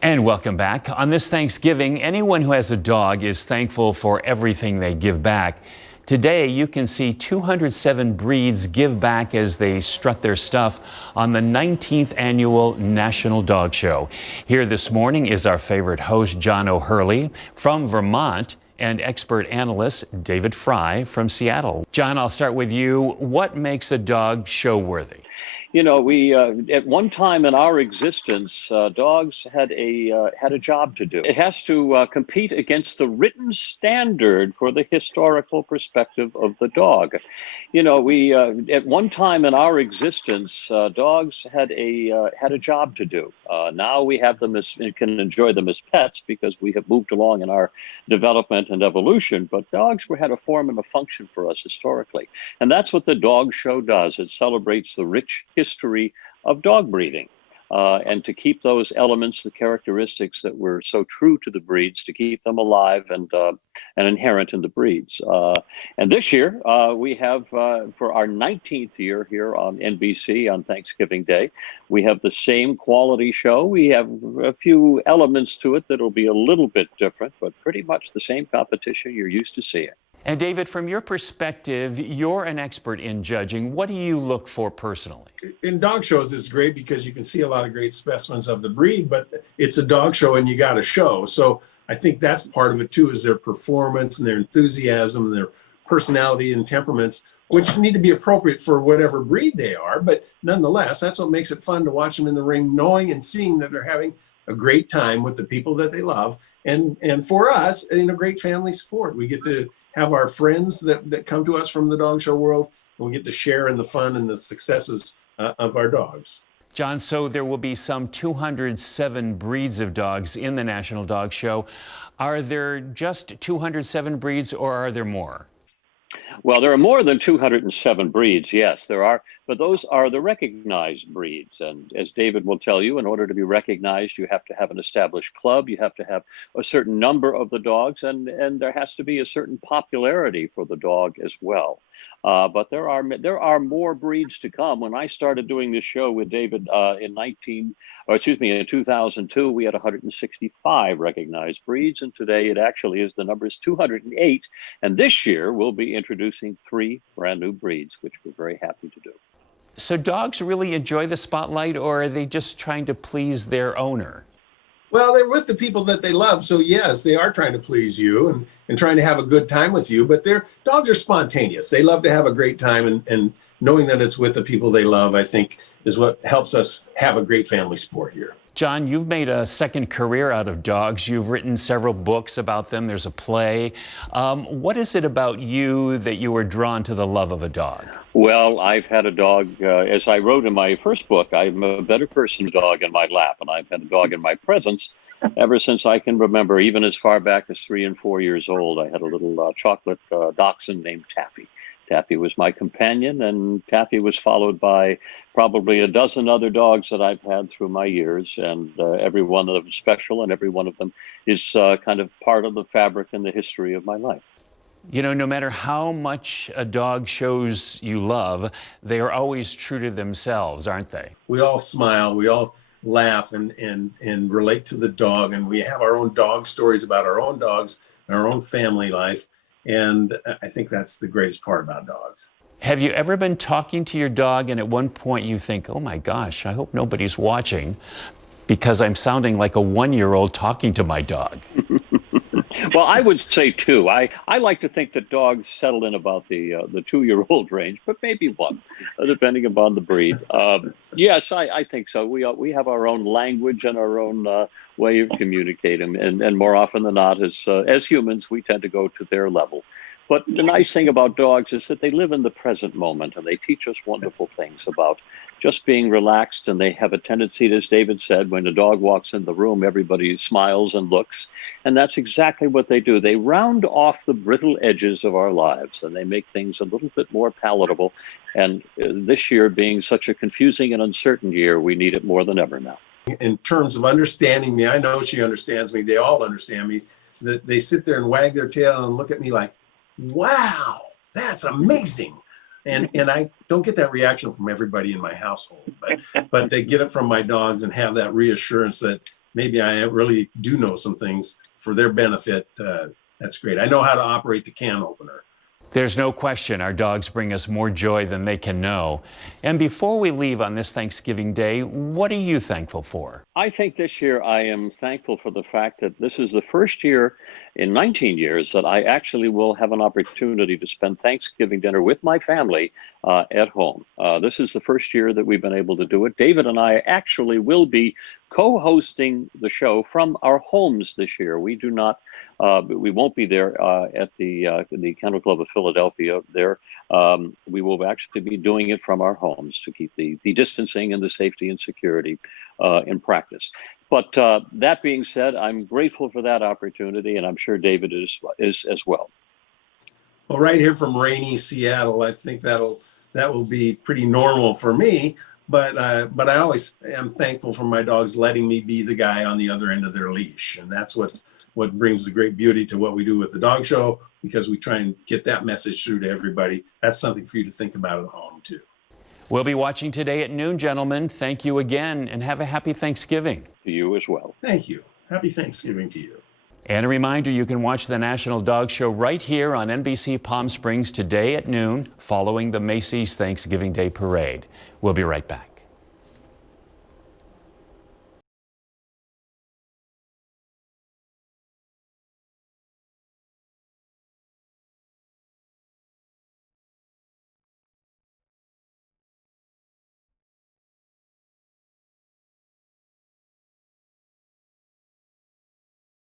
And welcome back. On this Thanksgiving, anyone who has a dog is thankful for everything they give back. Today, you can see 207 breeds give back as they strut their stuff on the 19th annual National Dog Show. Here this morning is our favorite host, John O'Hurley from Vermont, and expert analyst David Fry from Seattle. John, I'll start with you. What makes a dog show worthy? You know, we at one time in our existence, dogs had a job to do. It has to compete against the written standard for the historical perspective of the dog. You know, we at one time in our existence, dogs had a job to do. Now we have them as can enjoy them as pets because we have moved along in our development and evolution. But dogs had a form and a function for us historically, and that's what the dog show does. It celebrates the rich history of dog breeding. And to keep those elements, the characteristics that were so true to the breeds, to keep them alive and inherent in the breeds. And this year, we have, for our 19th year here on NBC on Thanksgiving Day, we have the same quality show. We have a few elements to it that'll be a little bit different, but pretty much the same competition you're used to seeing. And David, from your perspective, you're an expert in judging. What do you look for personally? In dog shows, it's great because you can see a lot of great specimens of the breed, but it's a dog show and you got to show. So I think that's part of it too, is their performance and their enthusiasm, and their personality and temperaments, which need to be appropriate for whatever breed they are. But nonetheless, that's what makes it fun to watch them in the ring, knowing and seeing that they're having a great time with the people that they love. And for us, great family support. We get to have our friends that come to us from the dog show world, and we get to share in the fun and the successes of our dogs. John, so there will be some 207 breeds of dogs in the National Dog Show. Are there just 207 breeds, or are there more? Well, there are more than 207 breeds, yes, there are, but those are the recognized breeds. And as David will tell you, in order to be recognized, you have to have an established club, you have to have a certain number of the dogs, and there has to be a certain popularity for the dog as well. But there are more breeds to come. When I started doing this show with David in 2002, we had 165 recognized breeds, and today the number is 208. And this year we'll be introducing 3 brand new breeds, which we're very happy to do. So dogs really enjoy the spotlight, or are they just trying to please their owner? Well, they're with the people that they love. So yes, they are trying to please you and trying to have a good time with you, but their dogs are spontaneous. They love to have a great time, and knowing that it's with the people they love, I think, is what helps us have a great family sport here. John, you've made a second career out of dogs. You've written several books about them. There's a play. What is it about you that you were drawn to the love of a dog? Well, I've had a dog, as I wrote in my first book, I'm a better person with a dog in my lap, and I've had a dog in my presence ever since I can remember, even as far back as 3 and 4 years old. I had a little chocolate dachshund named Taffy. Taffy was my companion, and Taffy was followed by probably a dozen other dogs that I've had through my years, and every one of them is special, and every one of them is kind of part of the fabric and the history of my life. You know, no matter how much a dog shows you love, they are always true to themselves, aren't they? We all smile, we all laugh and relate to the dog, and we have our own dog stories about our own dogs and our own family life. And I think that's the greatest part about dogs. Have you ever been talking to your dog and at one point you think, oh my gosh, I hope nobody's watching because I'm sounding like a 1-year-old talking to my dog? Well, I would say 2. I like to think that dogs settle in about the 2-year-old range, but maybe 1, depending upon the breed. Yes, I think so. We have our own language and our own way of communicating, and more often than not, as humans, we tend to go to their level. But the nice thing about dogs is that they live in the present moment, and they teach us wonderful things about just being relaxed. And they have a tendency, as David said, when a dog walks in the room, everybody smiles and looks. And that's exactly what they do. They round off the brittle edges of our lives, and they make things a little bit more palatable. And this year being such a confusing and uncertain year, we need it more than ever now. In terms of understanding me, I know she understands me. They all understand me. That they sit there and wag their tail and look at me like, wow, that's amazing. And I don't get that reaction from everybody in my household, but they get it from my dogs and have that reassurance that maybe I really do know some things for their benefit. That's great. I know how to operate the can opener. There's no question our dogs bring us more joy than they can know. And before we leave on this Thanksgiving Day, what are you thankful for? I think this year I am thankful for the fact that this is the first year in 19 years that I actually will have an opportunity to spend Thanksgiving dinner with my family at home. This is the first year that we've been able to do it. David and I actually will be co-hosting the show from our homes this year. We do not, we won't be there at the Kennel Club of Philadelphia there. We will actually be doing it from our homes to keep the distancing and the safety and security in practice. But that being said, I'm grateful for that opportunity, and I'm sure David is as well. Well, right here from rainy Seattle, I think that will be pretty normal for me. But I always am thankful for my dogs letting me be the guy on the other end of their leash, and that's what brings the great beauty to what we do with the dog show, because we try and get that message through to everybody. That's something for you to think about at home too. We'll be watching today at noon, gentlemen. Thank you again, and have a happy Thanksgiving. To you as well. Thank you. Happy Thanksgiving to you. And a reminder, you can watch the National Dog Show right here on NBC Palm Springs today at noon, following the Macy's Thanksgiving Day Parade. We'll be right back.